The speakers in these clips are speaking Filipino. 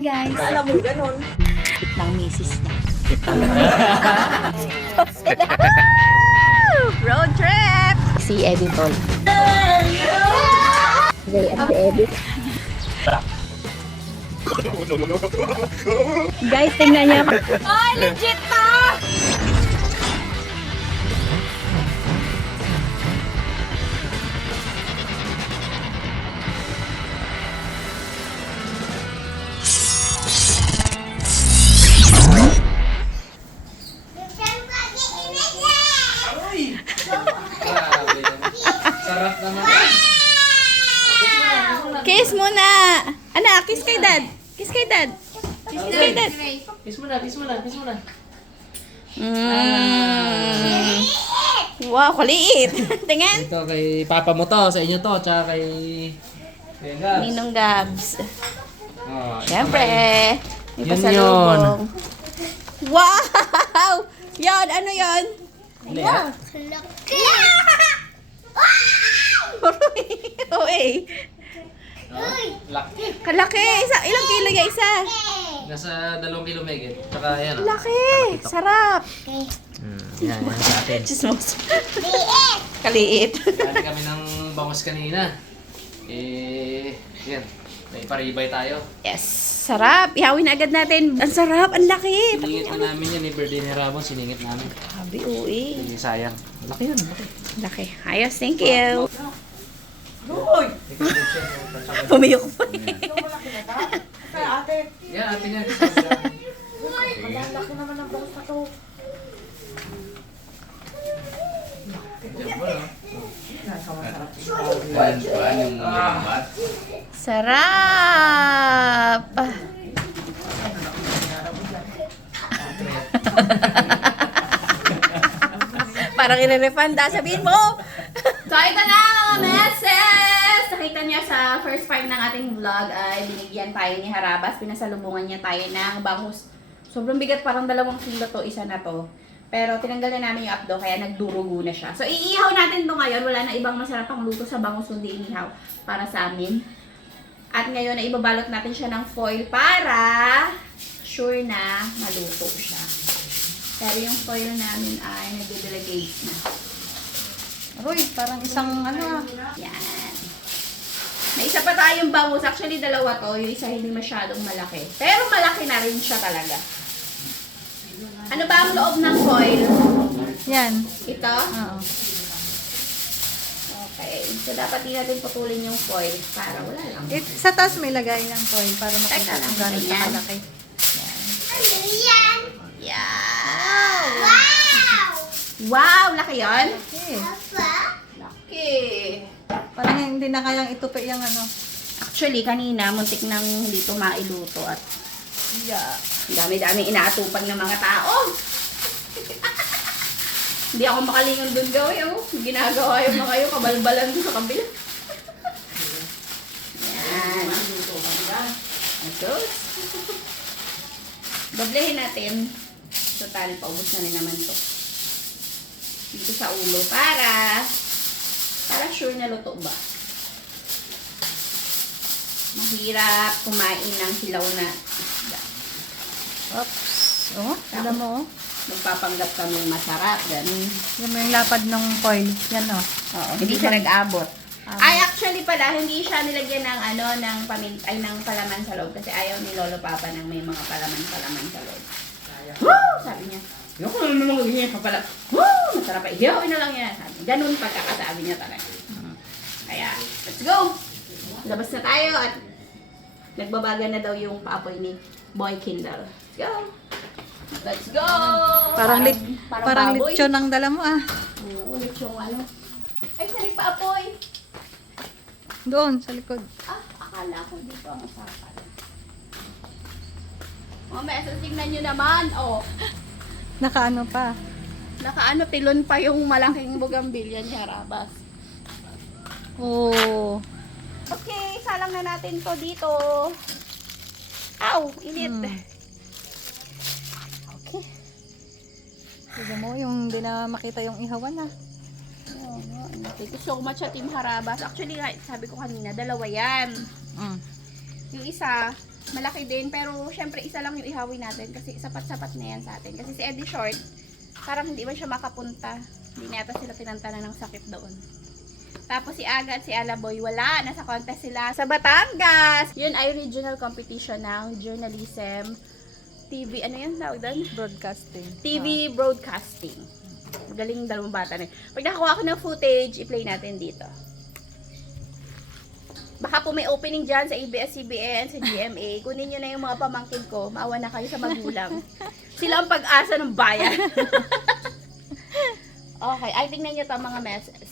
Guys, Alam mo ganon. ng misis niya. Road trip! Si Eddie Tol. Ate Eddie. Guys, tingnan niya. Ay, legit na! Sarap naman. Kiss muna! Anak, kiss kay dad. Kiss kay dad. Kiss kay dad. Kiss mo na, kiss mo na, kiss mo na. Wow, kuliit. Tingnan. Ito kay papa mo to, sa inyo to, tsaka kay Gabs. Ninong Gabs. Oh, Siyempre. May Yun pasalubong. Wow! Yon, ano yon? Wow. Uy, Laki. kalaki. Ilang kilo ya isa? Nasa 2 kilo megit. Tsaka yan. Laki. Sarap. Yan, yan sa atin. Chismos. Kaliit. Dali kami ng bangus kanina. Yan. May paribay tayo. Yes. Sarap. Ihawin na agad natin. Ang sarap. Ang laki. Siningit na namin yan, birthday ni Ramon, siningit namin. Grabe, uy. Hindi sayang. Laki yun, laki. Laki. Ayos. Thank you. Uy! Pumiyok pa. Kaya ate, Yan, atin yan. ang laki naman ng bangus na to. Sarap. Parang i-refund sabihin mo. So ito na mga meses! Nakita niya sa first part ng ating vlog ay binigyan tayo ni Harabas. Pinasalubungan niya tayo ng bangus. Sobrang bigat, parang 2 kilo to, isa na to. Pero tinanggal na namin yung updo kaya nagdurugo na siya. So iihaw natin to ngayon. Wala na ibang masarap pang luto sa bangus kundi inihaw para sa amin. At ngayon ay ibabalot natin siya ng foil para sure na maluto siya. Pero yung foil namin ay nagde-delegate na. Uy, parang isang ano. Yan. May isa pa tayong bangus. Actually, 2 to. Yung isa hindi masyadong malaki. Pero malaki na rin siya talaga. Ano ba ang loob ng foil? Yan. Ito? Oo. Okay. So, dapat din natin putulin yung foil para wala lang. Sa taas may lagay ng foil para Teka makita lang, kung gano'n ganyan. kalaki. Yan. Wow! Laki yun? Okay. Laki. Parang hindi na kayang itupi yung ano. Actually, kanina, muntik nang hindi ito mailuto at Yeah. dami-dami inaatupag ng mga tao. Hindi ako makalingon doon gawin. Oh. Ginagawa yung mga kayo, kabalbalan doon sa kabila. Yan. Ayos. Doblehin natin. Total, paubos na rin naman to. Dito sa ulo para sure na luto ba. Mahirap kumain ng hilaw na isda. Oops. Oh, alam mo oh. Magpapanggap kami masarap. Ganun. Yan mo yung lapad ng foil. Yan oh. Oo, hindi siya nag-abot. Ay, actually pala, hindi siya nilagyan ng ng ng palaman sa loob kasi ayaw ni Lolo Papa ng may mga palaman sa loob. Woo! Sabi niya. Yung kung ano naman ganyan pa pala. Woo! Masarap pa. Ihawin na lang yan. Sabi. Ganun pagkakasabi niya talaga. Kaya, let's go! Labas na tayo at nagbabaga na daw yung paapoy ni Boy Kindle. Let's go! Let's go! Parang baboy. lechon ang dala mo ah. Oo, lechong ano. Ay, salik paapoy! Doon, sa likod. Ah, akala ko dito ang usapan. Mamaya, so tingnan nyo naman. Oh, Nakaano pa. nakaano, pilon pa yung malaking bugambilya ni Harabas. Oh. Okay, salang na natin to dito. Ow, init. Okay. Tignan mo yung hindi na makita yung ihawan ah. Thank you so much sa Team Harabas. Actually, sabi ko kanina, 2 yan. Mm. Yung isa, Malaki din, pero syempre isa lang yung ihawin natin kasi sapat-sapat na yan sa atin. Kasi si Eddie Short, parang hindi man siya makapunta. Hindi na yata sila tinantanan ng sakit doon. Tapos si Aga at si Alaboy, wala. Nasa contest sila sa Batangas. Yun ay regional competition ng journalism. TV, ano yun tawag doon? Broadcasting. TV broadcasting. Magaling dalawang bata na yun. Pag nakakuha ko ng footage, i-play natin dito. Baka po may opening dyan sa ABS-CBN, sa GMA. Kunin nyo na yung mga pamangkin ko. Maawa na kayo sa magulang. Sila ang pag-asa ng bayan. Okay, ay tingnan nyo to mga meses.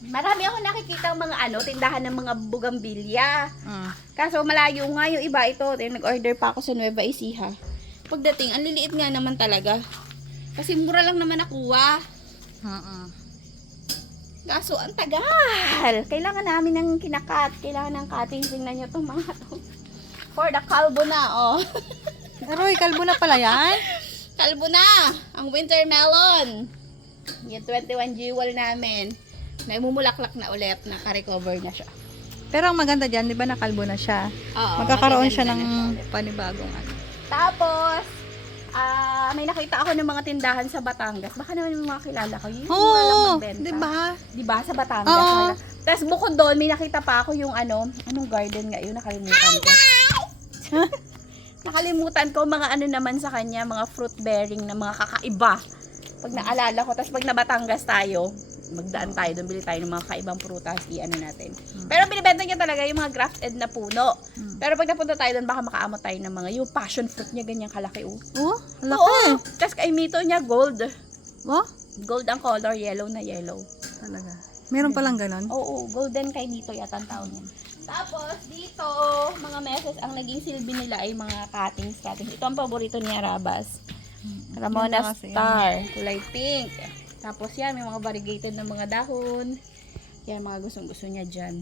Marami ako nakikita mga tindahan ng mga bugambilya. Kaso malayo nga yung iba ito. Nag-order pa ako sa Nueva Ecija. Pagdating, ang liliit nga naman talaga. Kasi mura lang naman nakuha. Kaso ang tagal. Kailangan namin ng kinakat. Kailangan ng cutting. Tingnan nyo itong mga to. For the kalbo na, oh. Aroy, kalbo na pala yan? Kalbo na! Ang winter melon. Yung 21 jewel namin. Naimumulaklak na ulit. Naka-recover na siya. Pero ang maganda dyan, di ba nakalbo na siya? Oo, Magkakaroon magaganda siya na ng siya. panibagong ano. Tapos, may nakita ako ng mga tindahan sa Batangas. Baka naman yung mga kilala ko. Yung Oo, mga lang magbenta. di ba? Diba? Sa Batangas. Oo. Tapos bukod doon, may nakita pa ako yung anong garden nga yun, nakalimutan ko. Nakalimutan ko mga naman sa kanya, mga fruit bearing na mga kakaiba. Pag naalala ko, tapos pag na Batangas tayo, magdaan tayo, doon bili tayo ng mga kaibang prutas, natin. Pero binibenta niya talaga yung mga grafted na puno. Pero pag napunta tayo doon, baka makaamot tayo ng mga, yung passion fruit niya, ganyang kalaki. Oh, Oo. laki. Tapos kay Mito niya, gold. Oh, Gold ang color, yellow na yellow. talaga. Meron palang ganon? Oo, golden kay Mito yata ang tawag niya. Tapos, dito, mga meses, ang naging silbi nila ay mga cuttings. Ito ang paborito niya, Rabas. Ramona Ganda kasi Star, kulay pink. Tapos yan, may mga variegated na mga dahon. Yan, mga gustong-gusto niya dyan.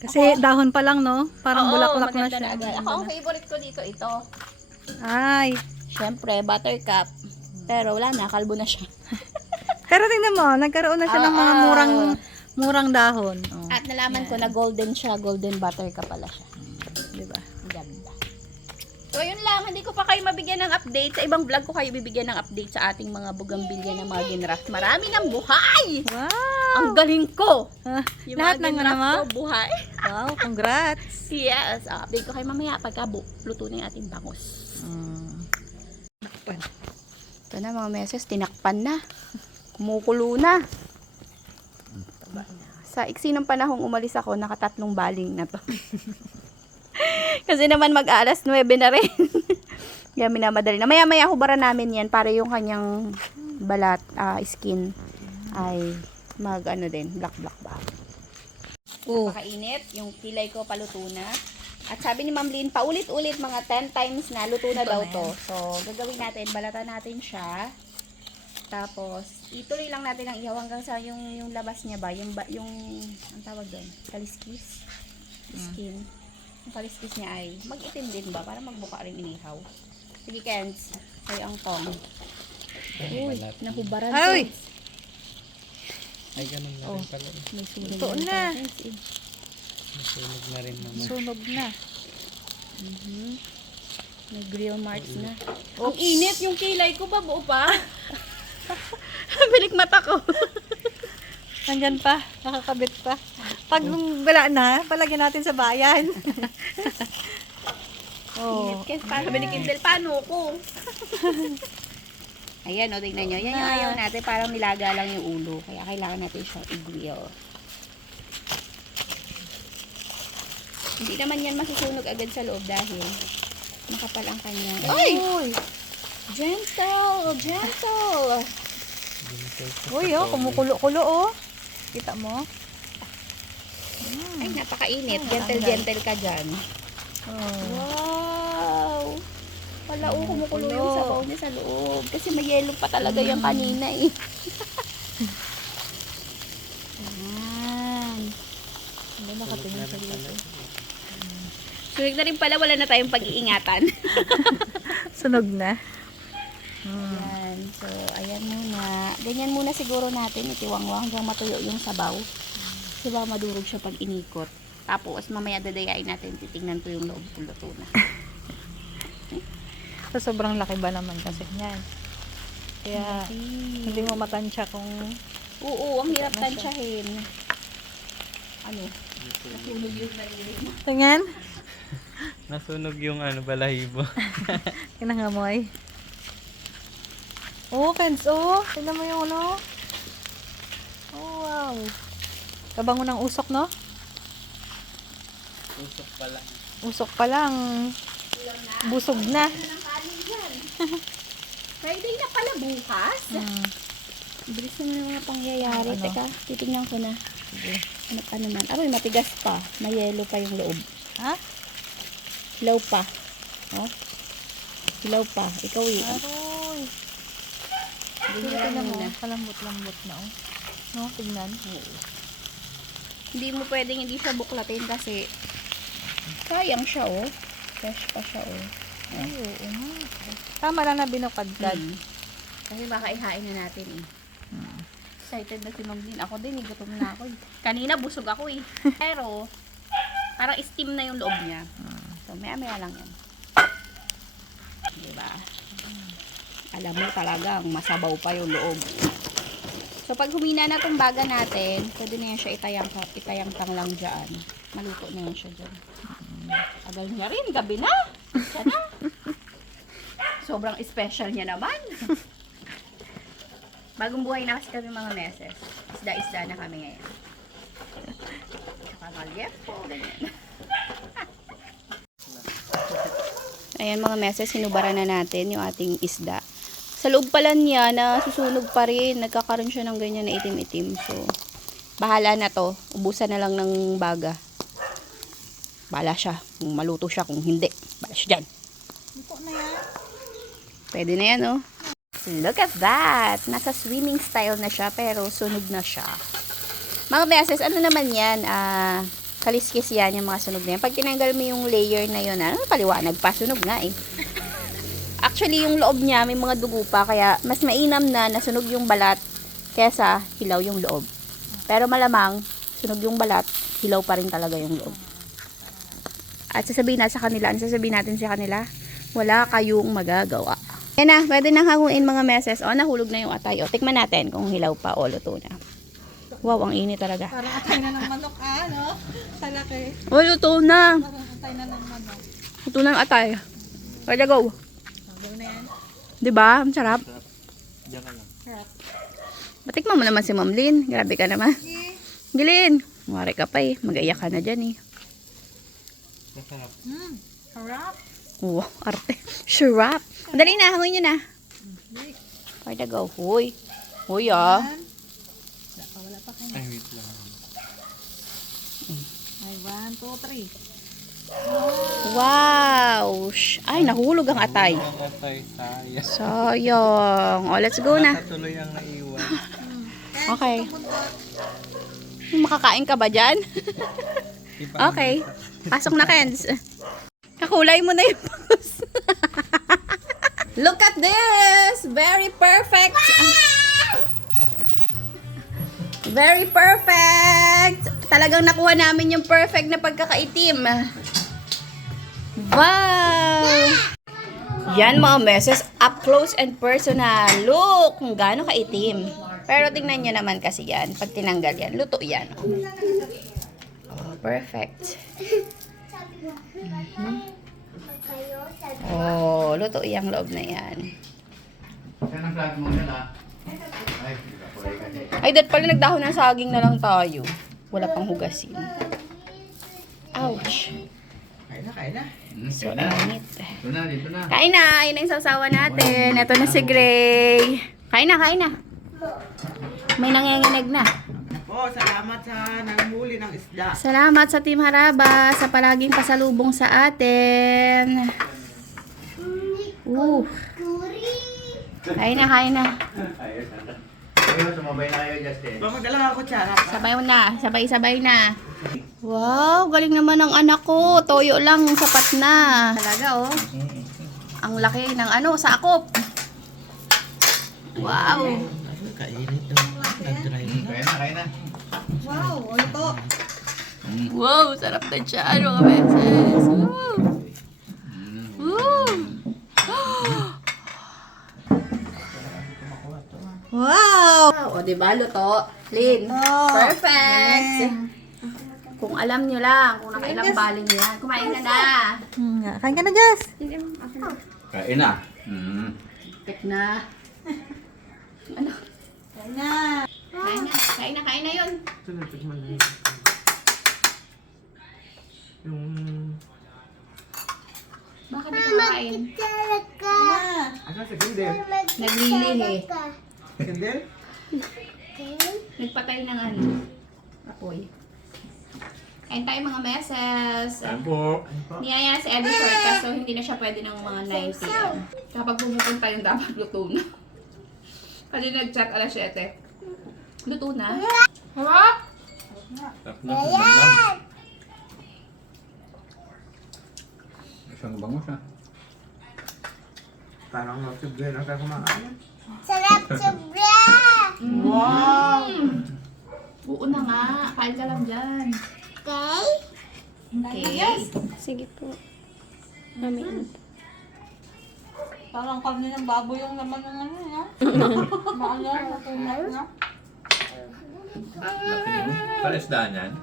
Kasi dahon pa lang, no? Parang Oo, bulaklak na maganda siya. agad. Ako, ang favorite ko dito, ito. Ay. Siyempre, buttercup. Pero wala na, kalbo na siya. Pero tingnan mo, nagkaroon na siya ng mga Oo. murang dahon. Oh. At nalaman ko na golden siya, golden buttercup pala siya. Diba? Ang ganda. So, yun lang. Hindi ko pa kayo mabigyan ng update. Sa ibang vlog ko kayo bibigyan ng update sa ating mga bugambilya ng mga ginraft. Marami ng buhay! Wow! Ang galing ko! Ah, Yung lahat mga ng ginraft ano mo? ko, buhay. Wow, congrats! Yes. Update ko kayo mamaya pagka luto na yung ating bangus. Ito na mga meses, tinakpan na. Kumukulo na. Sa iksi ng panahong umalis ako, nakatatlong baling na to. Kasi naman mag-alas 9 na rin. Kaya minamadali na. Maya-maya hubaran namin yan para yung kanyang balat, skin ay din, black ba. Oh. Pakainit, yung kilay ko paluto na. At sabi ni Ma'am Lynn, paulit-ulit mga 10 times na luto na daw to. So, gagawin natin, balatan natin siya. Tapos, ituloy lang natin ang ihaw hanggang sa yung labas niya ba, yung ang tawag doon, kaliskis, skin. Yung kaliskis niya ay mag-itim din ba, para magbuka rin inihaw. Sige, Kens, sa'yo ang tong. Uy, nahubaran ko. Ay! Ay, ganun na rin pala. May sunog Ito yan, na. Kens, eh. Masunog na rin naman. Sunog na. May grill marks na. Ang init yung kilay ko pa, buo pa. Binikmata ko. Nandyan pa, nakakabit pa. Pag wala na, palagyan natin sa bayan. Init kasi para sabi ni Kindle, paano ko? Ayan, o, tingnan nyo. Yan yung ayaw natin, parang nilaga lang yung ulo. Kaya kailangan natin siyang i-grill. Hindi naman yan masusunog agad sa loob dahil makapal ang kanyang. Ay! Gentle! Gentle! Uy, oh, kumukulo-kulo, oh. Kita mo? Ay, napakainit. Gentle ka dyan. Oh. Wow! Wala, kumukulo yung sabaw niya sa loob. Kasi may yellow pa talaga yung kanina eh. Ayan. Hindi nakatingin sa dito. Sunog na rin pala, wala na tayong pag-iingatan. Sunog na. Ayan. So, ayan muna. Ganyan muna siguro natin, itiwangwang hanggang matuyo yung sabaw. Kasi baka madurog siya pag inikot. Tapos, mamaya dadayain natin, titingnan ko yung loob kung luto na. So, sobrang laki ba naman kasi yan. Kaya, hindi mo matansya kung Oo, ang hirap tansyahin. Ano? Nasunog yung nalilin. tingnan. Nasunog yung balahibo. Kinangamoy. Oh, Kens, oh. Tingnan mo yung ano. Oh, wow. Kabango ng usok, no? Usok pala. Usok pa lang. Busog na. Friday na pala bukas. Bilis naman yung mga pangyayari. Ano? Teka, titingnan ko na. Sige. Ano pa naman? Aroy, matigas pa. May yelo pa yung loob. Ha? Hilaw pa. Oh? Hilaw pa. Ikaw eh. Aroy. Hindi Tingnan mo. muna. Kalambot-lambot na, oh. No, tingnan. Hindi mo pwedeng hindi siya buklatin kasi sayang siya oh. Fresh pa siya oh. Ay, oo nga. Tama lang na binukadkad. Kasi baka ihain na natin eh. Excited na si Maglin. Ako din, gutom na ako eh. Kanina busog ako eh. Pero, parang steam na yung loob niya. So, maya-maya lang yan. Diba? Alam mo talagang masabaw pa yung loob. So, pag humina na tong baga natin, pwede na yan siya itayang-tang lang dyan. Maluto na yan siya dyan. Agal niya rin, gabi na. Siya na. Sobrang special niya naman. Bagong buhay na kasi kami mga meses. Isda-isda na kami ngayon. Tsaka malyepo, ganyan. Ayan mga meses, sinubara na natin yung ating isda. Sa loob pala niya, nasusunog pa rin. Nagkakaroon siya ng ganyan na itim-itim. So, bahala na to. Ubusan na lang ng baga. Bahala siya. Kung maluto siya, kung hindi. Bahala siya dyan. Ito na yan. Pwede na yan, oh. Look at that! Nasa swimming style na siya, pero sunog na siya. Mga beses, ano naman yan? Kaliskis yan, yung mga sunog na yan. Pag tinanggal mo yung layer na yun, paliwanag pa, sunog nga eh. Actually, yung loob niya, may mga dugo pa, kaya mas mainam na nasunog yung balat kesa hilaw yung loob. Pero malamang, sunog yung balat, hilaw pa rin talaga yung loob. At sasabihin natin sa kanila, wala kayong magagawa. Yan na, pwede nang hanguin mga meses. O, nahulog na yung atay. O, tikman natin kung hilaw pa o luto na. Wow, ang init talaga. Parang atay na ng manok, no? Talaki. O, luto na. Parang atay na ng manok. Luto na ang atay. Pwede go. Gawin na yan. Diba? Ang sarap. Diyan ka lang. Sarap. Batikman mo naman si Ma'am Lynn. Grabe ka naman. Gilin. Mawari ka pa eh. Mag-aiyak ka na dyan eh. Masarap. Sarap. Wow, arte. Sarap. Dali na, hanguin nyo na. Pwede go. Huy. Huy ah. Wala pa kayo. Ay, wait lang. Ay, 1, 2, 3. Wow. Ay, nahulog ang atay. Ang atay, sayang. Sayang. O, let's go na. Tuloy ang naiwan. Okay. Makakain ka ba dyan? Okay. Pasok na, Kens. Kakulay mo na yung bangus. Look at this! Very perfect! Very perfect! Talagang nakuha namin yung perfect na pagkakaitim. Wow! Yan mga meses, up close and personal. Look, kung gaano kaitim. Pero tingnan nyo naman kasi yan. Pag tinanggal yan, luto yan. Oh, perfect. Oh, luto yung loob na yan. Ay, dad pala nagdahon ng saging na lang tayo. Wala pang hugasin. Ouch. Kain na. So, init. Dito na, dito na. Kain na! Ayun na yung sasawa natin. Ito na si Gray. Kain na, kain na. May nanginginig na. Po, salamat sa nanghuli ng isda. Salamat sa Team Haraba sa palaging pasalubong sa atin. Kain na, kain na. Sumabay na kayo, Justin. Baka magdala nga ako tsara. Sabay na, sabay-sabay na. Wow, galing naman ng anak ko. Toyo lang, sapat na. Talaga, oh. Ang laki ng sakop. Wow. Kainit daw. Nag-dry. Kaya na, kaya na. Wow, ito. Wow, sarap na dyan mga beses. Woo! Woo! Wow! O, diba, luto? Clean. Oh, Perfect! Kung alam nyo lang, kung nakailang balin nyo yan, kumain ka na. Kain ka na, Jess. Kain na. Tek na. Ano? Kain na. Kain na yun. Sunod-sunod man. Yung... Bakit di ka makain? Asa sa kindel? Naglilihi. Kindel? Nagpatay ng ano. Apoy. Kain tayo mga meses. Kain po. Niyaya si Eddie Shortcast, so hindi na siya pwede ng mga 9 p.m. Kapag pumupunta yung dapat luto na. Kasi nag-chat alas 7. Luto na? Harap! Sarap na. Sarap. Isang bango siya. Parang nasibre na tayo kumakain. Sarap sobra! Wow! Oo na nga. Kain ka lang dyan. Okay? Okay. Sige po. Mami, ano po? Parang karne ng baboy yung naman ng ano, no? Maano, matumat na. Laki mo. Sa isdaan yan.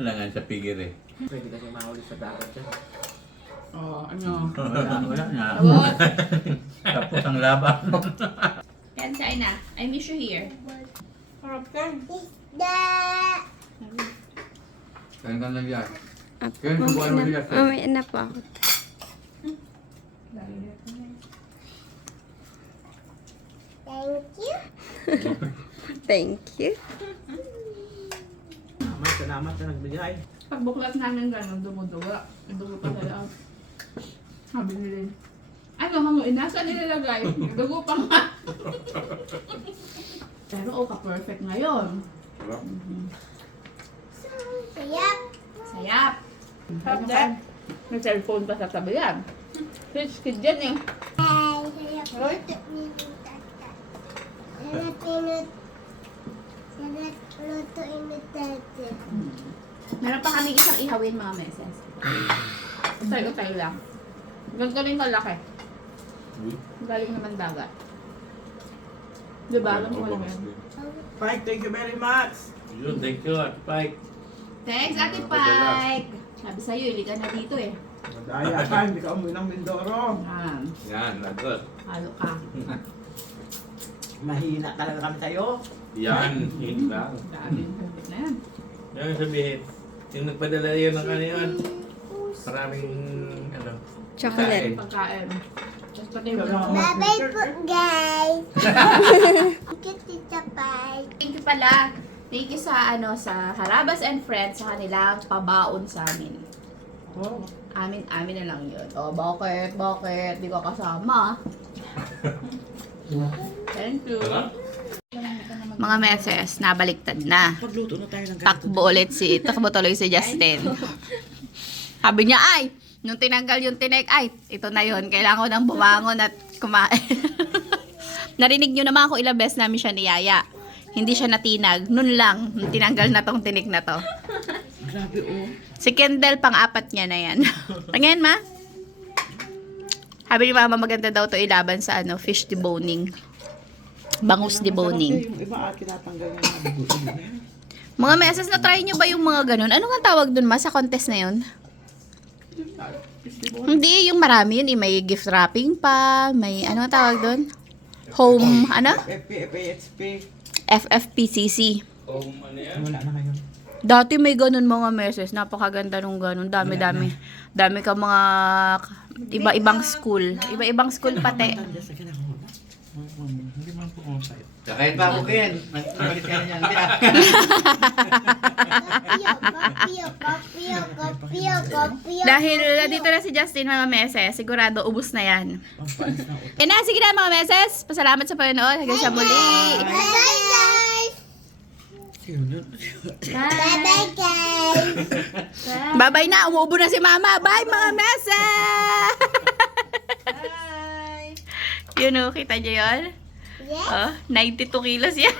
Langan sa pigir eh. Pwede kasi mahuli sa dagat yan. Oh, ano? Wala na. What? Tapos ang laban. Yan, kain na. I miss you here. Harap ka. Isda! Kain ka lang yan. At Kaya subukan mo siya. mamaya na po ako. Thank you. Thank you. Salamat na nagbigay. Pagbuklat namin gano'n, dumuduga. Dugo pa sa loob. Sabi nila, ano, hanguin, nasa nilalagay? Dugo pa nga. Pero ka-perfect ngayon. Sayap! Sayap. Sarap dyan. May cellphone pa sa tabi yan. Rich kid yan eh. Ay, sarap luto ni Tata. Sarap luto ni Tata. Meron pa kami isang ihawin mga meses. Tayo lang. Ganito rin kalaki. Galing naman dagat. Diba? Alam mo alam yan. Pike, thank you very much! Yun, thank you. Pike. Thanks, Ate Pike! Sabi sa'yo, ili ka na dito eh. Madaya ka, hindi ka umuwi ng Mindoro. Yan, lagot. Halo ka. Mahina talaga kami sa'yo. Yan, hit lang. Dami yung perfect na yan. Yan ang sabihin. Yung nagpadala yun ng ano yun. Maraming, ano. Chocolate. Pagkain. Tapos pati yung Bye-bye po, guys! Thank you, Tita Pai. Thank you pala. Thank you sa sa Harabas and Friends sa kanilang pabaon sa amin. Oh. Amin na lang yun. Oh, bakit? Di ka kasama? Thank you. Mga meses, nabaliktad na. Pagluto na tayo ng Takbo tuloy si Justin. Sabi niya, ay, nung tinanggal yung tinik, ay, ito na yun. Kailangan ko nang bumangon at kumain. Narinig niyo naman ako ilang beses namin siya niyaya. Hindi siya natinag. Nun lang, tinanggal na tong tinik na to. Grabe oh. Si Kendall, pang-apat niya na yan. Tingnan, ma. Sabi ni mama, maganda daw to ilaban sa fish deboning. Bangus deboning. Yung iba tinatanggal niya na buto niya. Mga meses na try nyo ba yung mga ganun? Ano nga tawag dun, ma, sa contest na yun? Hindi, yung marami yun. May gift wrapping pa. May, ano nga tawag dun? Home, ano? FPHP. FFPCC. Ano yan? Wala na ngayon. Dati may ganun mga meses. Napakaganda nung ganun. Dami ka mga iba-ibang school. Iba-ibang school pati. Tanda sa kinakaroon. Hindi man po on-site. Kahit pa bukin. Malit ka na yan. Hindi Kopio. Dahil dito na si Justin mga meses, sigurado ubus na yan. Pampalis na utot. Na, sige na mga meses. Pasalamat sa panonood. Hanggang sa muli. Bye-bye, guys! Bye-bye, guys! Bye-bye na. Umuubo na si mama. Bye mga meses! Bye! Yun o, kita nyo yun? 92 kilos yan.